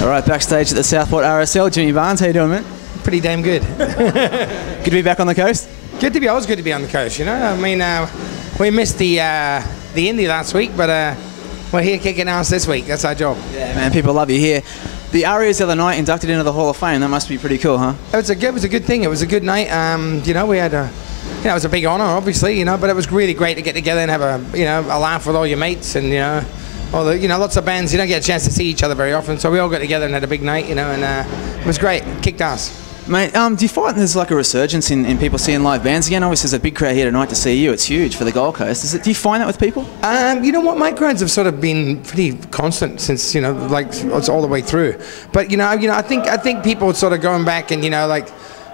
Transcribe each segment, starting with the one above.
All right, backstage at the Southport RSL, Jimmy Barnes, how you doing, man? Pretty damn good. Good to be back on the coast? Good to be. Always good to be on the coast, you know. I mean, we missed the Indy last week, but we're here kicking ass this week. That's our job. Yeah, man, people love you here. The Arias the other night inducted into the Hall of Fame. That must be pretty cool, huh? It was a good thing. It was a good night. You know, we had a, you know, it was a big honour, obviously, you know, but it was really great to get together and have a, you know, a laugh with all your mates and, you know, all the, you know, lots of bands. You don't get a chance to see each other very often, so we all got together and had a big night, you know, and it was great. Kicked ass. Mate, do you find there's like a resurgence in people seeing live bands again? Obviously, there's a big crowd here tonight to see you. It's huge for the Gold Coast. Do you find that with people? You know what? My crowds have sort of been pretty constant since, you know, like it's all the way through. But you know, I think people sort of going back and, you know, like,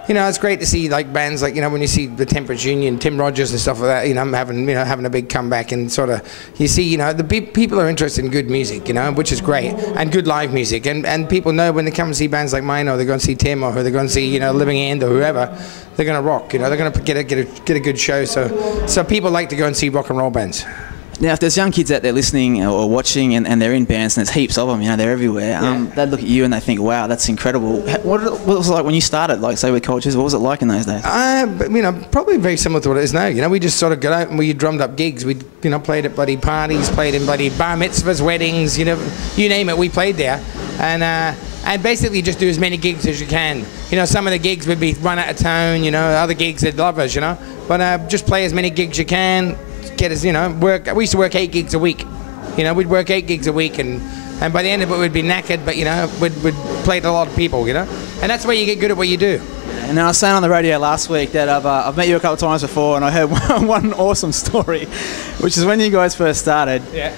you know, it's great to see like bands like, you know, when you see the Temperance Union, Tim Rogers and stuff like that, you know, having a big comeback, and sort of, you see, you know, the people are interested in good music, you know, which is great, and good live music, and people know when they come and see bands like mine, or they're going to see Tim, or they're going to see, you know, Living End or whoever, they're going to rock, you know, they're going to get a good show. So people like to go and see rock and roll bands. Now, if there's young kids out there listening or watching and they're in bands, and there's heaps of them, you know, they're everywhere, yeah. They'd look at you and they think, wow, that's incredible. What was it like when you started, like, say, with Cultures? What was it like in those days? You know, probably very similar to what it is now. You know, we just sort of got out and we drummed up gigs. We, you know, played at bloody parties, played in bloody bar mitzvahs, weddings, you know, you name it, we played there. And basically just do as many gigs as you can. You know, some of the gigs would be run out of town, you know, other gigs they'd love us, you know. But just play as many gigs you can. Get us, you know, work. We used to work 8 gigs a week. You know, we'd work 8 gigs a week, and by the end of it, we'd be knackered. But you know, we'd play to a lot of people. You know, and that's where you get good at what you do. And I was saying on the radio last week that I've met you a couple of times before, and I heard one awesome story, which is when you guys first started. Yeah.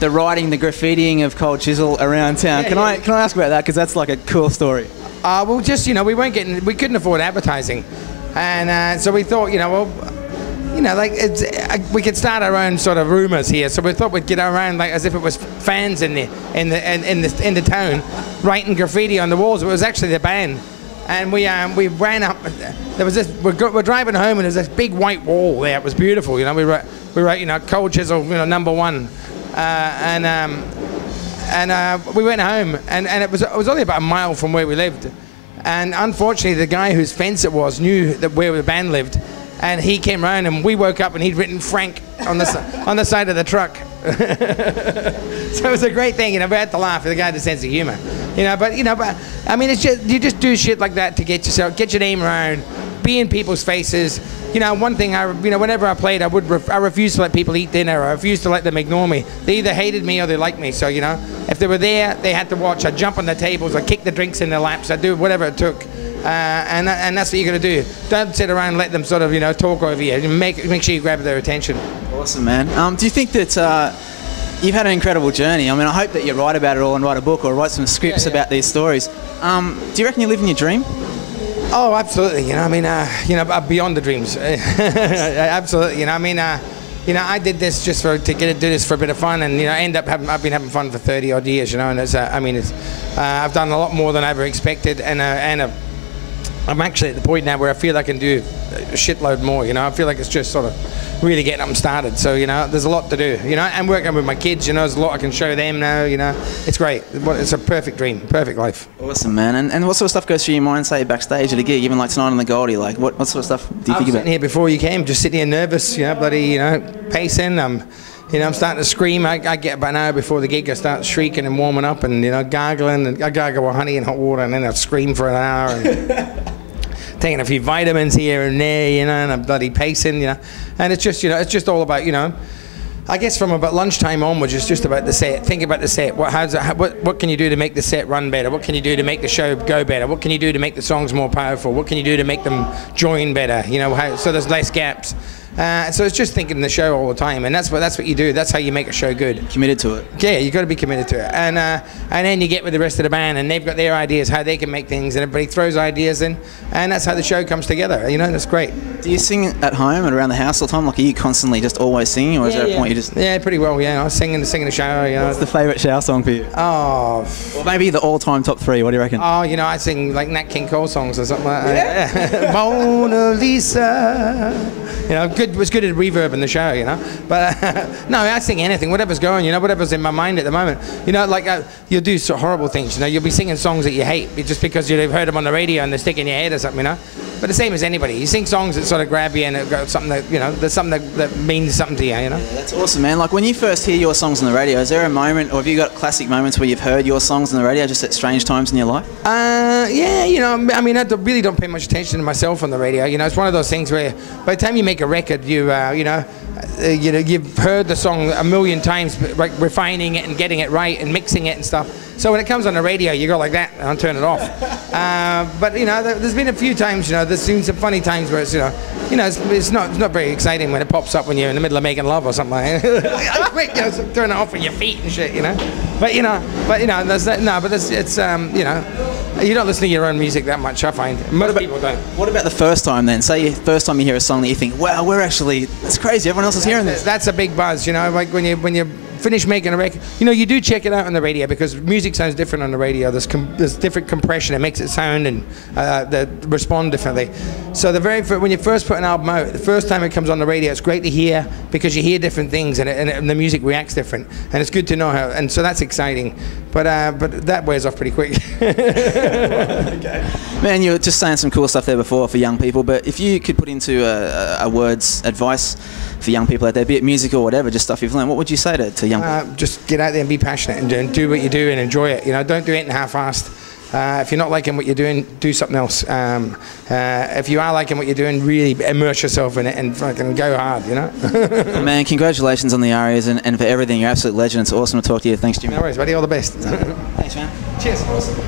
The writing, the graffitiing of Cold Chisel around town. Yeah, Can I ask about that, because that's like a cool story. Well, just, you know, we couldn't afford advertising, and so we thought, you know, well, you know, like we could start our own sort of rumours here. So we thought we'd get around like as if it was fans in the town writing graffiti on the walls. It was actually the band, and we ran up. There was this. We're driving home, and there's this big white wall there. It was beautiful. You know, we wrote you know, Cold Chisel, you know, #1, and we went home, and it was only about a mile from where we lived, and unfortunately the guy whose fence it was knew that where the band lived. And he came round, and we woke up, and he'd written Frank on the side of the truck. So it was a great thing, you know. We had to laugh. The guy had a sense of humour, you know. But I mean, it's just, you just do shit like that to get your name around, be in people's faces. You know, one thing whenever I played, I refused to let people eat dinner. I refused to let them ignore me. They either hated me or they liked me. So you know, if they were there, they had to watch. I'd jump on the tables, I'd kick the drinks in their laps, I'd do whatever it took. And that's what you're going to do. Don't sit around and let them sort of, you know, talk over you. Make sure you grab their attention. Awesome, man. Do you think that you've had an incredible journey? I mean, I hope that you write about it all and write a book or write some scripts about these stories. Do you reckon you're living your dream? Oh, absolutely. You know, I mean, you know, beyond the dreams. Absolutely. You know, I mean, you know, I did this just to do this for a bit of fun, and you know, I've been having fun for 30 odd years. You know, and it's, I mean, I've done a lot more than I ever expected, and I'm actually at the point now where I feel I can do a shitload more, you know. I feel like it's just sort of really getting them started. So, you know, there's a lot to do, you know, and working with my kids, you know, there's a lot I can show them now, you know. It's great. It's a perfect dream, perfect life. Awesome, man. And what sort of stuff goes through your mind, say, backstage at a gig, even like tonight on the Goldie? Like, what sort of stuff do you think about? I was sitting here before you came, just sitting here nervous, you know, bloody, you know, pacing. You know, I'm starting to scream. I get about an hour before the gig. I start shrieking and warming up and, you know, gargling. And I gargle with honey and hot water, and then I scream for an hour. And taking a few vitamins here and there, you know, and I'm bloody pacing, you know. And it's just, you know, it's just all about, you know, I guess from about lunchtime onwards, it's just about the set. Think about the set. What can you do to make the set run better? What can you do to make the show go better? What can you do to make the songs more powerful? What can you do to make them join better? You know, so there's less gaps. So it's just thinking the show all the time, and that's what you do. That's how you make a show good. Committed to it. Yeah, you got to be committed to it, and then you get with the rest of the band, and they've got their ideas how they can make things, and everybody throws ideas in, and that's how the show comes together. You know, that's great. Do you sing at home and around the house all the time? Like, are you constantly just always singing, or is there a point you just? Yeah, pretty well. Yeah, I was singing the shower. You know. What's the favourite shower song for you? Oh. Well, maybe the all-time top 3. What do you reckon? Oh, you know, I sing like Nat King Cole songs or something like that. Yeah. Mona Lisa. You know, was good at reverb in the show, you know. But no, I sing anything, whatever's going, you know, whatever's in my mind at the moment. You know, like you'll do sort of horrible things, you know. You'll be singing songs that you hate just because you've heard them on the radio and they stick in your head or something, you know. But the same as anybody, you sing songs that sort of grab you and it got something that, you know, there's something that means something to you, you know. Yeah, that's awesome, man. Like when you first hear your songs on the radio, is there a moment, or have you got classic moments where you've heard your songs on the radio just at strange times in your life? Yeah, you know, I mean, I really don't pay much attention to myself on the radio. You know, it's one of those things where by the time you make a record, you've heard the song a million times, like refining it and getting it right and mixing it and stuff. So when it comes on the radio, you go like that and turn it off. But you know, there's been a few times, you know, there's been some funny times where it's, you know, it's not very exciting when it pops up when you're in the middle of making love or something like that. Quick, you know, so turn it off with your feet and shit, you know. But you know, there's that, no, but it's you know, you don't listen to your own music that much, I find. Most people don't. What about the first time then? Say first time you hear a song that you think, wow, it's crazy, everyone else is hearing this. That's a big buzz, you know, like when you finish making a record, you know, you do check it out on the radio because music sounds different on the radio. There's different compression, it makes it sound and they respond differently. So when you first put an album out, the first time it comes on the radio, it's great to hear because you hear different things and the music reacts different, and it's good to know how. And so that's exciting, but that wears off pretty quick. Okay. Man, you were just saying some cool stuff there before for young people, but if you could put into a word's advice for young people out there, be it music or whatever, just stuff you've learned, what would you say to young people? Just get out there and be passionate and do what you do and enjoy it. You know, don't do it in half-assed. If you're not liking what you're doing, do something else. If you are liking what you're doing, really immerse yourself in it and fucking go hard, you know? Man, congratulations on the Arias and for everything. You're an absolute legend. It's awesome to talk to you. Thanks, Jimmy. No worries, buddy. All the best. Thanks, man. Cheers. Awesome.